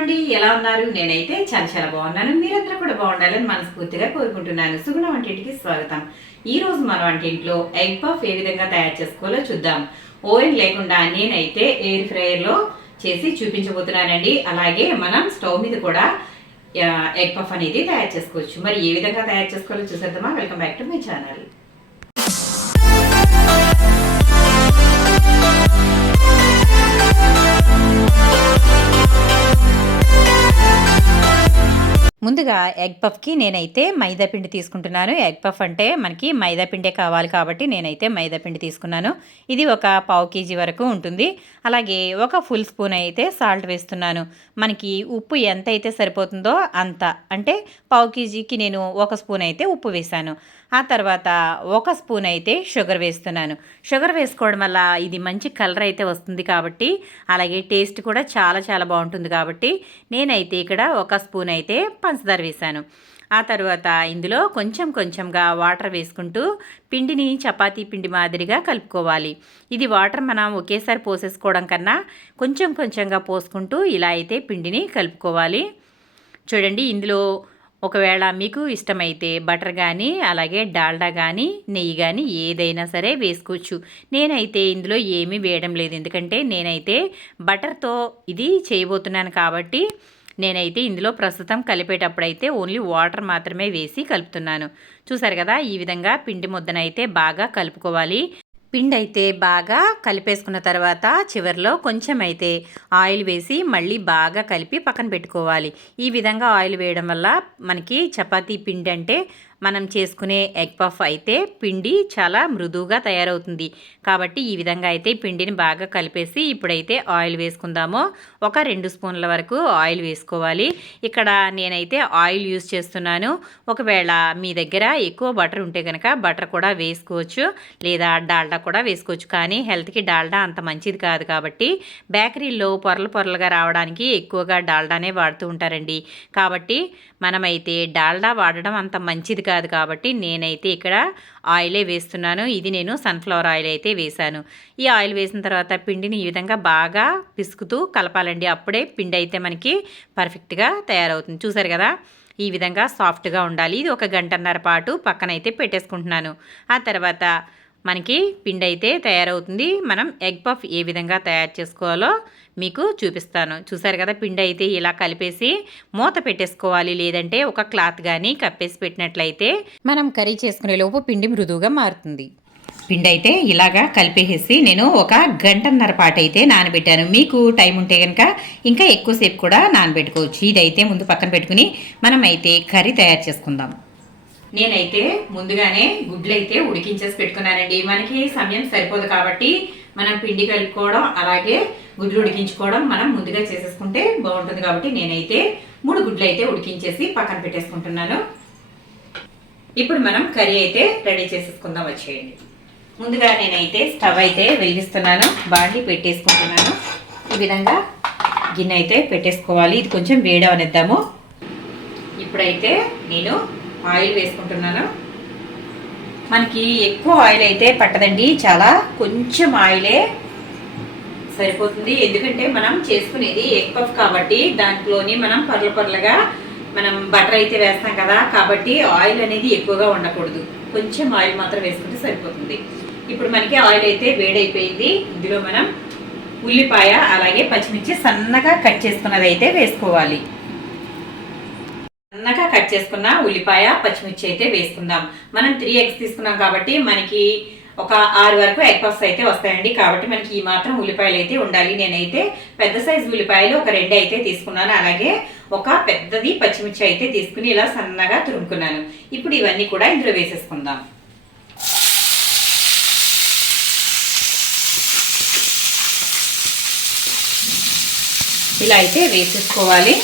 అండి, ఎలా ఉన్నారు? నేనైతే చాలా చాలా బాగున్నాను. మీరందరూ కూడా బాగుండాలని మనస్ఫూర్తిగా కోరుకుంటున్నాను. సుగుణ వంటింటికి స్వాగతం. ఈ రోజు మన వంటింట్లో ఎగ్ పఫ్ ఏ విధంగా తయారు చేసుకోవాలో చూద్దాం. ఓవెన్ లేకుండా నేనైతే ఎయిర్ ఫ్రైయర్ లో చేసి చూపించబోతున్నానండి. అలాగే మనం స్టవ్ మీద కూడా ఎగ్ పఫ్ అనేది తయారు చేసుకోవచ్చు. మరి ఏ విధంగా తయారు చేసుకోవాలో చూసేద్దామా? Welcome back to my channel. ముందుగా ఎగ్ పఫ్కి నేనైతే మైదా పిండి తీసుకుంటున్నాను. ఎగ్ పఫ్ అంటే మనకి మైదా పిండే కావాలి కాబట్టి నేనైతే మైదా పిండి తీసుకున్నాను. ఇది ఒక పావు కేజీ వరకు ఉంటుంది. అలాగే ఒక ఫుల్ స్పూన్ అయితే సాల్ట్ వేస్తున్నాను. మనకి ఉప్పు ఎంత అయితే సరిపోతుందో అంత, అంటే పావు కేజీకి నేను ఒక స్పూన్ అయితే ఉప్పు వేశాను. ఆ తర్వాత ఒక స్పూన్ అయితే షుగర్ వేస్తున్నాను. షుగర్ వేసుకోవడం వల్ల ఇది మంచి కలర్ అయితే వస్తుంది కాబట్టి, అలాగే టేస్ట్ కూడా చాలా చాలా బాగుంటుంది కాబట్టి నేనైతే ఇక్కడ ఒక స్పూన్ అయితే పంచదార వేశాను. ఆ తర్వాత ఇందులో కొంచెం కొంచెంగా వాటర్ వేసుకుంటూ పిండిని చపాతీ పిండి మాదిరిగా కలుపుకోవాలి. ఇది వాటర్ మనం ఒకేసారి పోసేసుకోవడం కన్నా కొంచెం కొంచెంగా పోసుకుంటూ ఇలా అయితే పిండిని కలుపుకోవాలి. చూడండి, ఇందులో ఒకవేళ మీకు ఇష్టమైతే బటర్ కానీ అలాగే డాల్డా కానీ నెయ్యి కానీ ఏదైనా సరే వేసుకోవచ్చు. నేనైతే ఇందులో ఏమీ వేయడం లేదు, ఎందుకంటే నేనైతే బటర్తో ఇది చేయబోతున్నాను కాబట్టి నేనైతే ఇందులో ప్రస్తుతం కలిపేటప్పుడైతే ఓన్లీ వాటర్ మాత్రమే వేసి కలుపుతున్నాను. చూసారు కదా, ఈ విధంగా పిండి ముద్దనైతే బాగా కలుపుకోవాలి. పిండి అయితే బాగా కలిపేసుకున్న తర్వాత చివరిలో కొంచెం అయితే ఆయిల్ వేసి మళ్ళీ బాగా కలిపి పక్కన పెట్టుకోవాలి. ఈ విధంగా ఆయిల్ వేయడం వల్ల మనకి చపాతీ పిండి అంటే మనం చేసుకునే ఎగ్ పఫ్ అయితే పిండి చాలా మృదువుగా తయారవుతుంది. కాబట్టి ఈ విధంగా అయితే పిండిని బాగా కలిపేసి ఇప్పుడైతే ఆయిల్ వేసుకుందాము. ఒక 2 స్పూన్ల వరకు ఆయిల్ వేసుకోవాలి. ఇక్కడ నేనైతే ఆయిల్ యూజ్ చేస్తున్నాను. ఒకవేళ మీ దగ్గర ఎక్కువ బటర్ ఉంటే కనుక బటర్ కూడా వేసుకోవచ్చు, లేదా డాల్డా కూడా వేసుకోవచ్చు. కానీ హెల్త్కి డాల్డా అంత మంచిది కాదు కాబట్టి బేకరీల్లో పొరలు పొరలుగా రావడానికి ఎక్కువగా డాల్డానే వాడుతూ ఉంటారండి. కాబట్టి మనమైతే డాల్డా వాడడం అంత మంచిది కాదు కాబట్టి నేనైతే ఇక్కడ ఆయిలే వేస్తున్నాను. ఇది నేను సన్ఫ్లవర్ ఆయిల్ అయితే వేశాను. ఈ ఆయిల్ వేసిన తర్వాత పిండిని ఈ విధంగా బాగా పిసుకుతూ కలపాలండి. అప్పుడే పిండి అయితే మనకి పర్ఫెక్ట్గా తయారవుతుంది. చూసారు కదా, ఈ విధంగా సాఫ్ట్గా ఉండాలి. ఇది 1 గంటన్నర పాటు పక్కనైతే పెట్టేసుకుంటున్నాను. ఆ తర్వాత మనకి పిండి అయితే తయారవుతుంది. మనం ఎగ్ పఫ్ ఏ విధంగా తయారు చేసుకోవాలో మీకు చూపిస్తాను. చూసారు కదా, పిండి అయితే ఇలా కలిపేసి మూత పెట్టేసుకోవాలి, లేదంటే ఒక క్లాత్ కానీ కప్పేసి పెట్టినట్లయితే మనం కర్రీ చేసుకునే లోపు పిండి మృదువుగా మారుతుంది. పిండి అయితే ఇలాగా కలిపేసి నేను 1 గంటన్నర పాటు అయితే నానబెట్టాను. మీకు టైం ఉంటే కనుక ఇంకా ఎక్కువసేపు కూడా నానబెట్టుకోవచ్చు. ఇదైతే ముందు పక్కన పెట్టుకుని మనం అయితే కర్రీ తయారు చేసుకుందాం. నేనైతే ముందుగానే గుడ్లు అయితే ఉడికించేసి పెట్టుకున్నానండి. మనకి సమయం సరిపోదు కాబట్టి మనం పిండి కలుపుకోవడం అలాగే గుడ్లు ఉడికించుకోవడం మనం ముందుగా చేసేసుకుంటే బాగుంటుంది కాబట్టి నేనైతే 3 గుడ్లు అయితే ఉడికించేసి పక్కన పెట్టేసుకుంటున్నాను. ఇప్పుడు మనం కర్రీ అయితే రెడీ చేసేసుకుందాం, వచ్చేయండి. ముందుగా నేనైతే స్టవ్ అయితే వెలిగిస్తున్నాను, బాండి పెట్టేసుకుంటున్నాను. ఈ విధంగా గిన్నె అయితే పెట్టేసుకోవాలి. ఇది కొంచెం వేడవనిద్దాము. ఇప్పుడైతే నేను ఆయిల్ వేసుకుంటున్నాను. మనకి ఎక్కువ ఆయిల్ అయితే పట్టదండి, చాలా కొంచెం ఆయిలే సరిపోతుంది. ఎందుకంటే మనం చేసుకునేది ఎగ్ పఫ్ కాబట్టి దాంట్లోని మనం పొరలుగా మనం బటర్ అయితే వేస్తాం కదా, కాబట్టి ఆయిల్ అనేది ఎక్కువగా ఉండకూడదు. కొంచెం ఆయిల్ మాత్రం వేసుకుంటే సరిపోతుంది. ఇప్పుడు మనకి ఆయిల్ అయితే వేడైపోయింది. ఇందులో మనం ఉల్లిపాయ అలాగే పచ్చిమిర్చి సన్నగా కట్ చేసుకున్నది అయితే వేసుకోవాలి. సన్నగా కట్ చేసుకున్న ఉల్లిపాయ పచ్చిమిర్చి అయితే వేసుకుందాం. మనం 3 ఎగ్స్ తీసుకున్నాం కాబట్టి మనకి ఒక 6 వరకు ఎగ్ పఫ్స్ అయితే వస్తాయండి. కాబట్టి మనకి ఈ మాత్రం ఉల్లిపాయలు అయితే ఉండాలి. నేనైతే పెద్ద సైజు ఉల్లిపాయలు ఒక 2 అయితే తీసుకున్నాను. అలాగే ఒక పెద్దది పచ్చిమిర్చి అయితే తీసుకుని ఇలా సన్నగా తురుముకున్నాను. ఇప్పుడు ఇవన్నీ కూడా ఇందులో వేసేసుకుందాం. ఇలా అయితే వేసేసుకోవాలి.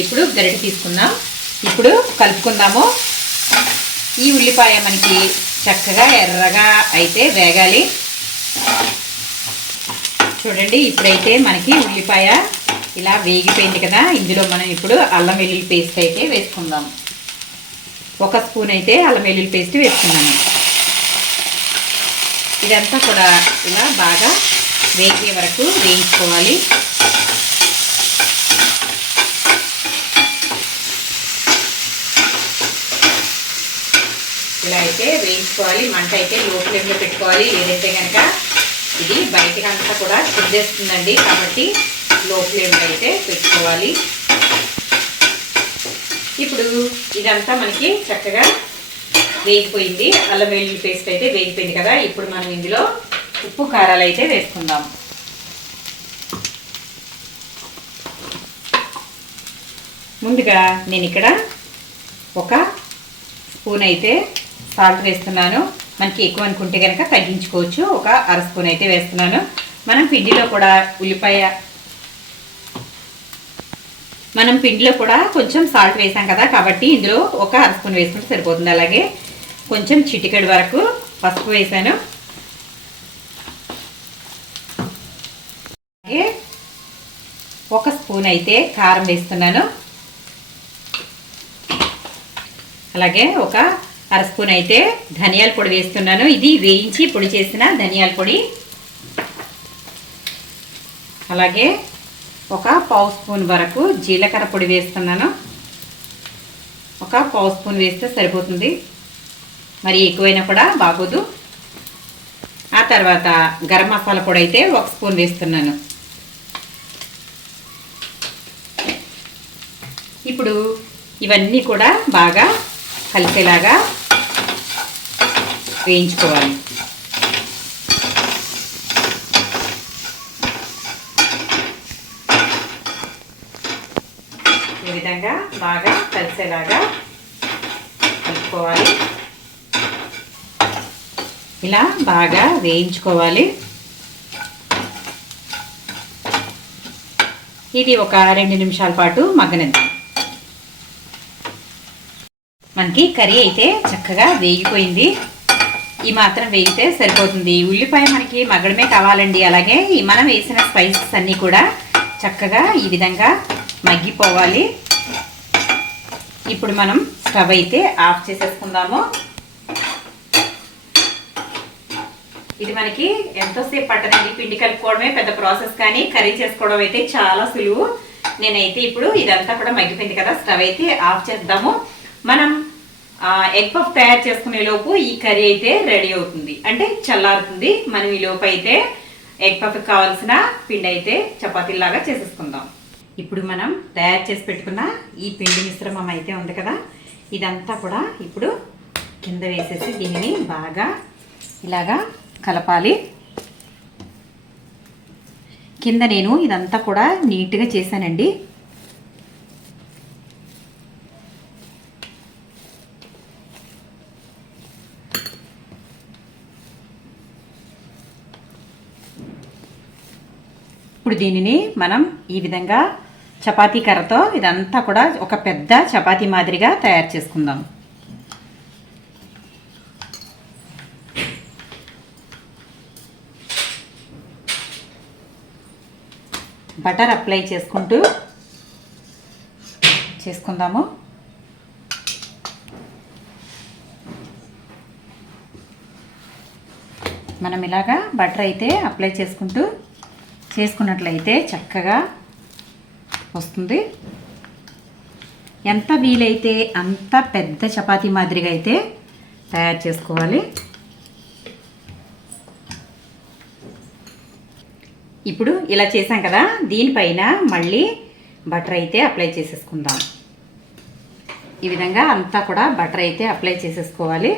ఇప్పుడు గరిటె తీసుకుందాం. ఇప్పుడు కలుపుకుందాము. ఈ ఉల్లిపాయ మనకి చక్కగా ఎర్రగా అయితే వేగాలి. చూడండి, ఇప్పుడైతే మనకి ఉల్లిపాయ ఇలా వేగిపోయింది కదా. ఇందులో మనం ఇప్పుడు అల్లం వెల్లుల్లి పేస్ట్ అయితే వేసుకుందాం. 1 స్పూన్ అయితే అల్లం వెల్లుల్లి పేస్ట్ వేసుకున్నాను. ఇదంతా కూడా ఇలా బాగా వేగే వరకు వేయించుకోవాలి. ఇలా అయితే వేయించుకోవాలి. మంట అయితే లో ఫ్లేమ్లో పెట్టుకోవాలి, లేదంటే కనుక ఇది బయటకు అంతా కూడా చుద్దేస్తుందండి. కాబట్టి లో ఫ్లేమ్లో అయితే పెట్టుకోవాలి. ఇప్పుడు ఇదంతా మనకి చక్కగా వేగిపోయింది. అల్లం వెల్లుల్లి పేస్ట్ అయితే వేగిపోయింది కదా. ఇప్పుడు మనం ఇందులో ఉప్పు కారాలు అయితే వేసుకుందాం. ముందుగా నేను ఇక్కడ ఒక స్పూన్ అయితే సాల్ట్ వేస్తున్నాను. మనకి ఎక్కువ అనుకుంటే కనుక తగ్గించుకోవచ్చు. ఒక అర స్పూన్ అయితే వేస్తున్నాను. మనం పిండిలో కూడా కొంచెం సాల్ట్ వేసాం కదా, కాబట్టి ఇందులో ఒక అర స్పూన్ వేసుకుంటే సరిపోతుంది. అలాగే కొంచెం చిటికెడు వరకు పసుపు వేసాను. అలాగే ఒక స్పూన్ అయితే కారం వేస్తున్నాను. అలాగే ఒక అర స్పూన్ అయితే ధనియాల పొడి వేస్తున్నాను. ఇది వేయించి పొడి చేసిన ధనియాల పొడి. అలాగే ఒక పావు స్పూన్ వరకు జీలకర్ర పొడి వేస్తున్నాను. ఒక పావు స్పూన్ వేస్తే సరిపోతుంది, మరి ఎక్కువైనా కూడా బాగోదు. ఆ తర్వాత గరం మసాలా పొడి అయితే ఒక స్పూన్ వేస్తున్నాను. ఇప్పుడు ఇవన్నీ కూడా బాగా కలిసేలాగా వేయించుకోవాలి. ఈ విధంగా బాగా కలిసేలాగా కలుపుకోవాలి. ఇలా బాగా వేయించుకోవాలి. ఇది ఒక 2 నిమిషాల పాటు మగ్గనిద్దాం. మనకి కర్రీ అయితే చక్కగా వేగిపోయింది. ఈ మాత్రం వేగితే సరిపోతుంది. ఉల్లిపాయ మనకి మగ్గడమే కావాలండి. అలాగే మనం వేసిన స్పైసెస్ అన్నీ కూడా చక్కగా ఈ విధంగా మగ్గిపోవాలి. ఇప్పుడు మనం స్టవ్ అయితే ఆఫ్ చేసేసుకుందాము. ఇది మనకి ఎంతోసేపు పట్టదండి. పిండి కలుపుకోవడమే పెద్ద ప్రాసెస్, కానీ కర్రీ చేసుకోవడం అయితే చాలా సులువు. నేనైతే ఇప్పుడు ఇదంతా కూడా మగ్గిపోయింది కదా, స్టవ్ అయితే ఆఫ్ చేద్దాము. మనం ఎగ్ పఫ్ తయారు చేసుకునే లోపు ఈ కర్రీ అయితే రెడీ అవుతుంది, అంటే చల్లారుతుంది. మనం ఈ లోపు అయితే ఎగ్ పఫ్కి కావాల్సిన పిండి అయితే చపాతీలాగా చేసేసుకుందాం. ఇప్పుడు మనం తయారు చేసి పెట్టుకున్న ఈ పిండి మిశ్రమం అయితే ఉంది కదా, ఇదంతా కూడా ఇప్పుడు కింద వేసేసి దీనిని బాగా ఇలాగా కలపాలి. కింద నేను ఇదంతా కూడా నీట్గా చేశానండి. ఇప్పుడు దీనిని మనం ఈ విధంగా చపాతీ కర్రతో ఇదంతా కూడా ఒక పెద్ద చపాతీ మాదిరిగా తయారు చేసుకుందాం. బటర్ అప్లై చేసుకుందాము. మనం ఇలాగా బటర్ అయితే అప్లై చేసుకున్నట్లయితే చక్కగా వస్తుంది. ఎంత వీలైతే అంత పెద్ద చపాతీ మాదిరిగా అయితే తయారు చేసుకోవాలి. ఇప్పుడు ఇలా చేసాం కదా, దీనిపైన మళ్ళీ బటర్ అయితే అప్లై చేసేసుకుందాం. ఈ విధంగా అంతా కూడా బటర్ అయితే అప్లై చేసేసుకోవాలి.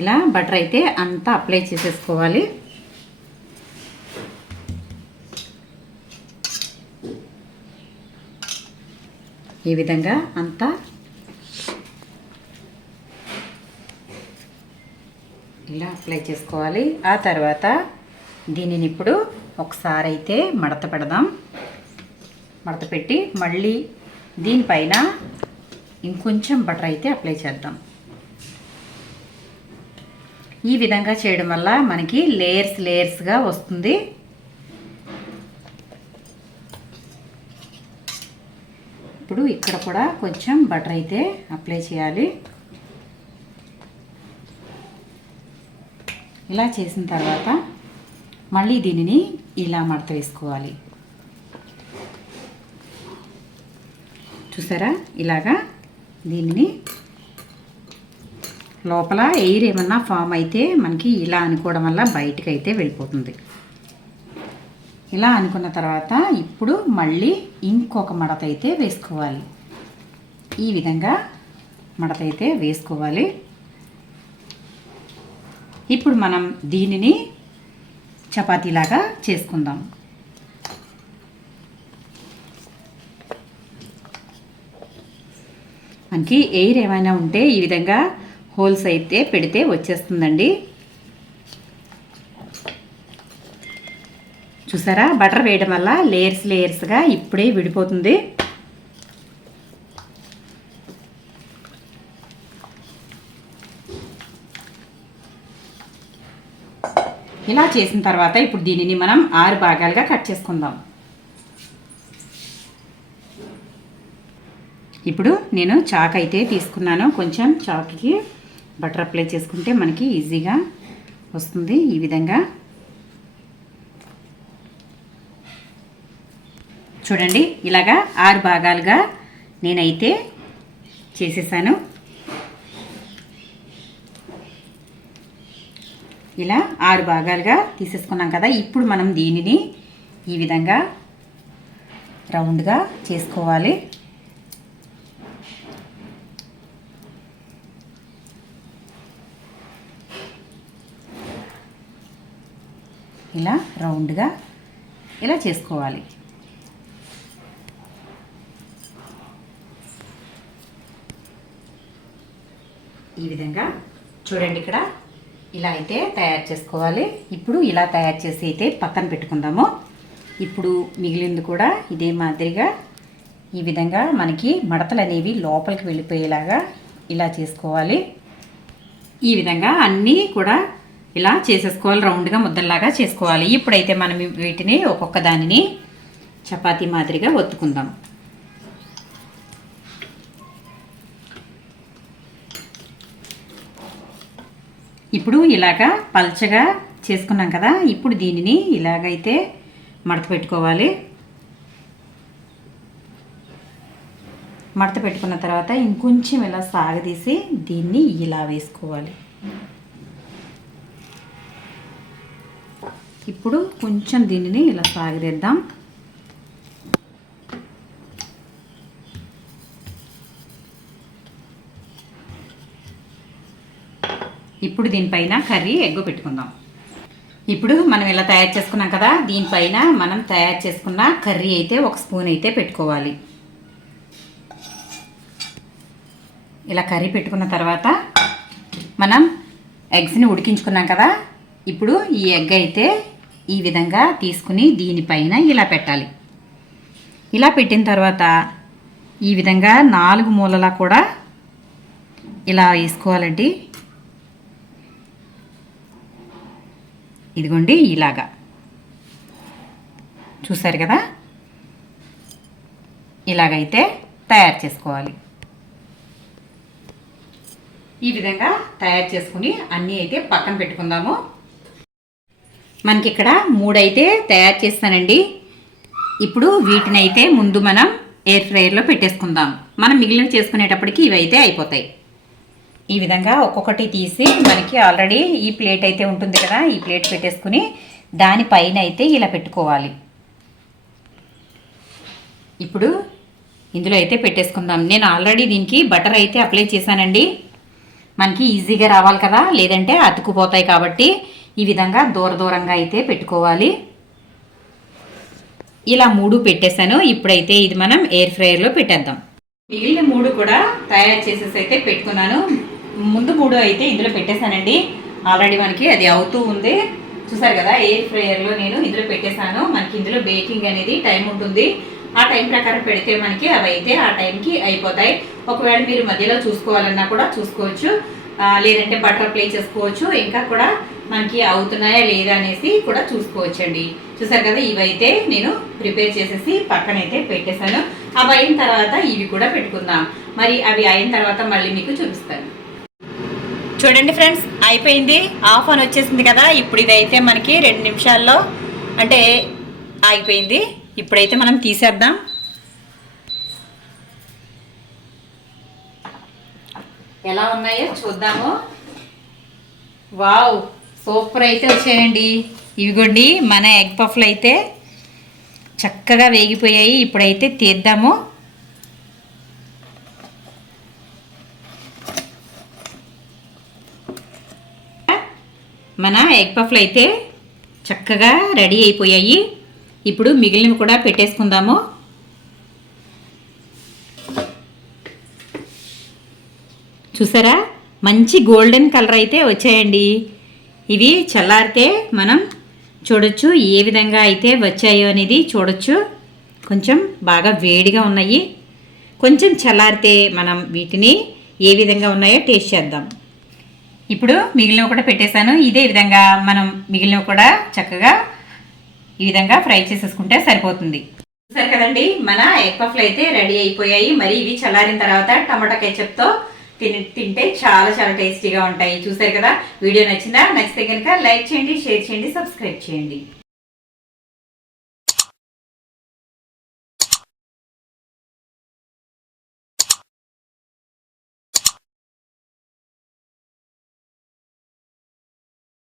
ఇలా బటర్ అయితే అంతా అప్లై చేసేసుకోవాలి. ఈ విధంగా అంతా ఇలా అప్లై చేసుకోవాలి. ఆ తర్వాత దీనిని ఇప్పుడు ఒకసారి అయితే మడత పెడదాం. మడత పెట్టి మళ్ళీ దీనిపైన ఇంకొంచెం బటర్ అయితే అప్లై చేద్దాం. ఈ విధంగా చేయడం వల్ల మనకి లేయర్స్గా వస్తుంది. ఇప్పుడు ఇక్కడ కూడా కొంచెం బటర్ అయితే అప్లై చేయాలి. ఇలా చేసిన తర్వాత మళ్ళీ దీనిని ఇలా మడత వేసుకోవాలి. చూసారా, ఇలాగా దీనిని లోపల ఎయిర్ ఏమన్నా ఫామ్ అయితే మనకి ఇలా అనుకోవడం వల్ల బయటకు అయితే వెళ్ళిపోతుంది. ఇలా అనుకున్న తర్వాత ఇప్పుడు మళ్ళీ ఇంకొక మడత అయితే వేసుకోవాలి. ఈ విధంగా మడత అయితే వేసుకోవాలి. ఇప్పుడు మనం దీనిని చపాతీలాగా చేసుకుందాం. మనకి ఎయిర్ ఏమైనా ఉంటే ఈ విధంగా హోల్స్ అయితే పెడితే వచ్చేస్తుందండి. చూసారా, బటర్ వేయడం వల్ల లేయర్స్గా ఇప్పుడే విడిపోతుంది. ఇలా చేసిన తర్వాత ఇప్పుడు దీనిని మనం 6 భాగాలుగా కట్ చేసుకుందాం. ఇప్పుడు నేను చాక్ అయితే తీసుకున్నాను. కొంచెం చాక్కి బటర్ అప్లై చేసుకుంటే మనకి ఈజీగా వస్తుంది. ఈ విధంగా చూడండి, ఇలాగా 6 భాగాలుగా నేనైతే చేసేసాను. ఇలా 6 భాగాలుగా తీసేసుకున్నాం కదా. ఇప్పుడు మనం దీనిని ఈ విధంగా రౌండ్గా చేసుకోవాలి. ఇలా రౌండ్గా ఇలా చేసుకోవాలి. ఈ విధంగా చూడండి, ఇక్కడ ఇలా అయితే తయారు చేసుకోవాలి. ఇప్పుడు ఇలా తయారు చేసి అయితే పక్కన పెట్టుకుందాము. ఇప్పుడు మిగిలింది కూడా ఇదే మాదిరిగా ఈ విధంగా మనకి మడతలు అనేవి లోపలికి వెళ్ళిపోయేలాగా ఇలా చేసుకోవాలి. ఈ విధంగా అన్నీ కూడా ఇలా చేసేసుకోవాలి. రౌండ్గా ముద్దల్లాగా చేసుకోవాలి. ఇప్పుడైతే మనం వీటిని ఒక్కొక్క దానిని చపాతీ మాదిరిగా ఒత్తుకుందాం. ఇప్పుడు ఇలాగా పల్చగా చేసుకున్నాం కదా. ఇప్పుడు దీనిని ఇలాగైతే మడత పెట్టుకోవాలి. మడత పెట్టుకున్న తర్వాత ఇంకొంచెం ఇలా సాగదీసి దీన్ని ఇలా వేసుకోవాలి. ఇప్పుడు కొంచెం దీనిని ఇలా సాగదీద్దాం. ఇప్పుడు దీనిపైన కర్రీ ఎగ్గు పెట్టుకుందాం. ఇప్పుడు మనం ఇలా తయారు చేసుకున్నాం కదా, దీనిపైన మనం తయారు చేసుకున్న కర్రీ అయితే 1 స్పూన్ అయితే పెట్టుకోవాలి. ఇలా కర్రీ పెట్టుకున్న తర్వాత మనం ఎగ్స్ని ఉడికించుకున్నాం కదా. ఇప్పుడు ఈ ఎగ్ అయితే ఈ విధంగా తీసుకుని దీనిపైన ఇలా పెట్టాలి. ఇలా పెట్టిన తర్వాత ఈ విధంగా 4 మూలలా కూడా ఇలా వేసుకోవాలండి. ఇదిగోండి, ఇలాగా చూసారు కదా. ఇలాగైతే తయారు చేసుకోవాలి. ఈ విధంగా తయారు చేసుకుని అన్నీ అయితే పక్కన పెట్టుకుందాము. మనకి ఇక్కడ 3 అయితే తయారు చేస్తానండి. ఇప్పుడు వీటిని అయితే ముందు మనం ఎయిర్ ఫ్రైయర్లో పెట్టేసుకుందాం. మనం మిగిలిన చేసుకునేటప్పటికి ఇవి అయితే అయిపోతాయి. ఈ విధంగా ఒక్కొక్కటి తీసి మనకి ఆల్రెడీ ఈ ప్లేట్ అయితే ఉంటుంది కదా, ఈ ప్లేట్ పెట్టేసుకుని దానిపైన అయితే ఇలా పెట్టుకోవాలి. ఇప్పుడు ఇందులో అయితే పెట్టేసుకుందాం. నేను ఆల్రెడీ దీనికి బటర్ అయితే అప్లై చేశానండి. మనకి ఈజీగా రావాలి కదా, లేదంటే అతుకుపోతాయి. కాబట్టి ఈ విధంగా దూరంగా అయితే పెట్టుకోవాలి. ఇలా 3 పెట్టేశాను. ఇప్పుడైతే ఇది మనం ఎయిర్ ఫ్రైయర్లో పెట్టేద్దాం. మిగిలిన 3 కూడా తయారు చేసేసి అయితే పెట్టుకున్నాను. ముందు 3 అయితే ఇందులో పెట్టేశానండి. ఆల్రెడీ మనకి అది అవుతూ ఉంది. చూసారు కదా, ఎయిర్ ఫ్రైయర్లో నేను ఇందులో పెట్టేశాను. మనకి ఇందులో బేకింగ్ అనేది టైం ఉంటుంది. ఆ టైం ప్రకారం పెడితే మనకి అవి అయితే ఆ టైంకి అయిపోతాయి. ఒకవేళ మీరు మధ్యలో చూసుకోవాలన్నా కూడా చూసుకోవచ్చు, లేదంటే బటర్ అప్లై చేసుకోవచ్చు. ఇంకా కూడా మనకి అవుతున్నాయా లేదా అనేసి కూడా చూసుకోవచ్చండి. చూసారు కదా, ఇవైతే నేను ప్రిపేర్ చేసేసి పక్కనైతే పెట్టేశాను. అవి అయిన తర్వాత ఇవి కూడా పెట్టుకుందాం. మరి అవి అయిన తర్వాత మళ్ళీ మీకు చూపిస్తాను. చూడండి ఫ్రెండ్స్, అయిపోయింది. ఆఫ్ అని వచ్చేసింది కదా. ఇప్పుడు ఇదైతే మనకి 2 నిమిషాల్లో అంటే ఆగిపోయింది. ఇప్పుడైతే మనం తీసేద్దాం. ఎలా ఉన్నాయో చూద్దాము. వావ్, సూపర్ అయితే వచ్చాయండి. ఇవిగోండి మన ఎగ్ పఫ్లు అయితే చక్కగా వేగిపోయాయి. ఇప్పుడైతే తీద్దాము. మన ఎగ్ పఫ్లు అయితే చక్కగా రెడీ అయిపోయాయి. ఇప్పుడు మిగిలినవి కూడా పెట్టేసుకుందాము. చూసారా, మంచి గోల్డెన్ కలర్ అయితే వచ్చాయండి. ఇవి చల్లారితే మనం చూడొచ్చు ఏ విధంగా అయితే వచ్చాయో అనేది చూడొచ్చు. కొంచెం బాగా వేడిగా ఉన్నాయి. కొంచెం చల్లారితే మనం వీటిని ఏ విధంగా ఉన్నాయో టేస్ట్ చేద్దాం. ఇప్పుడు మిగిలినవి కూడా పెట్టేశాను. ఇదే విధంగా మనం మిగిలినవి కూడా చక్కగా ఈ విధంగా ఫ్రై చేసేసుకుంటే సరిపోతుంది. చూసారు కదండి, మన ఎగ్ పఫ్లు అయితే రెడీ అయిపోయాయి. మరి ఇవి చల్లారిన తర్వాత టమాటా కెచప్తో తింటే చాలా చాలా టేస్టీగా ఉంటాయి. చూసారు కదా, వీడియో నచ్చిందా? నచ్చితే కనుక లైక్ చేయండి, షేర్ చేయండి, సబ్స్క్రైబ్ చేయండి.